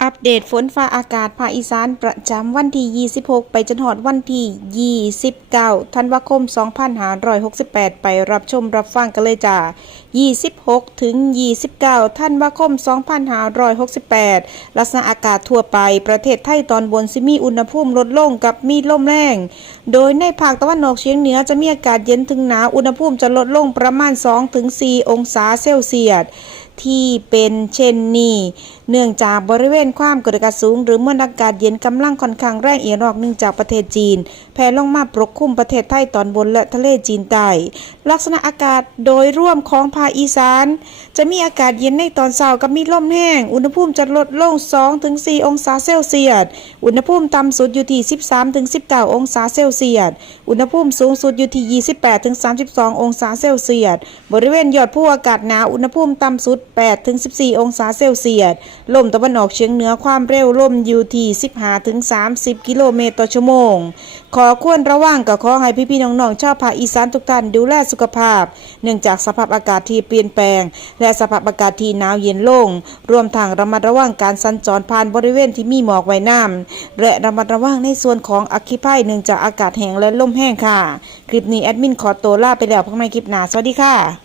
อัปเดตฝนฟ้าอากาศภาคอีสานประจำวันที่ 26 ไปจนถึงวันที่ 29 ธันวาคม 2568 ไปรับชมรับฟังกันเลยจ้า 26 ถึง 29 ธันวาคม 2568 ลักษณะอากาศทั่วไปประเทศไทยตอนบนสิมีอุณหภูมิลดลงกับมีลมแรง โดยในภาคตะวันออกเฉียงเหนือจะมีอากาศเย็นถึงหนาวอุณหภูมิจะลดลงประมาณ 2-4 องศาเซลเซียสที่เป็นเช่นนี้เนื่องจากบริเวณความกดอากาศสูงหรือมวลอากาศเย็นกำลังค่อนข้างแรงเอียงออกเนื่องจากประเทศจีนแผ่ลงมาปกคลุมประเทศไทยตอนบนและทะเลจีนใต้ลักษณะอากาศโดยรวมของภาคอีสานจะมีอากาศเย็นในตอนเช้ากับมีลมแห้งอุณหภูมิจะลดลง 2-4 องศาเซลเซียสอุณหภูมิต่ำสุดอยู่ที่ 13-19 องศาเซลเซียสอุณหภูมิสูงสุดอยู่ที่ 28-32 องศาเซลเซียสบริเวณยอดภูอากาศหนาวอุณหภูมิต่ำสุด 8-14 องศาเซลเซียสลมตะวันออกเฉียงเหนือความเร็วลมอยู่ที่ 15-30 กิโลเมตรต่อชั่วโมงขอควรระวังกับขอให้พี่ๆน้องๆชาวภาคอีสานทุกท่านดูแลสุขภาพเนื่องจากสภาพอากาศที่เปลี่ยนแปลงและสภาพอากาศที่หนาวเย็นลงรวมทั้งระมัดระวังการสัญจรผ่านบริเวณที่มีหมอกไว้น้ำและระมัดระวังในส่วนของอัคคีภัยเนื่องจากอากาศแห้งและลมแห้งค่ะคลิปนี้แอดมินขอตัวลาไปแล้วพบกันใหม่คลิปหน้าสวัสดีค่ะ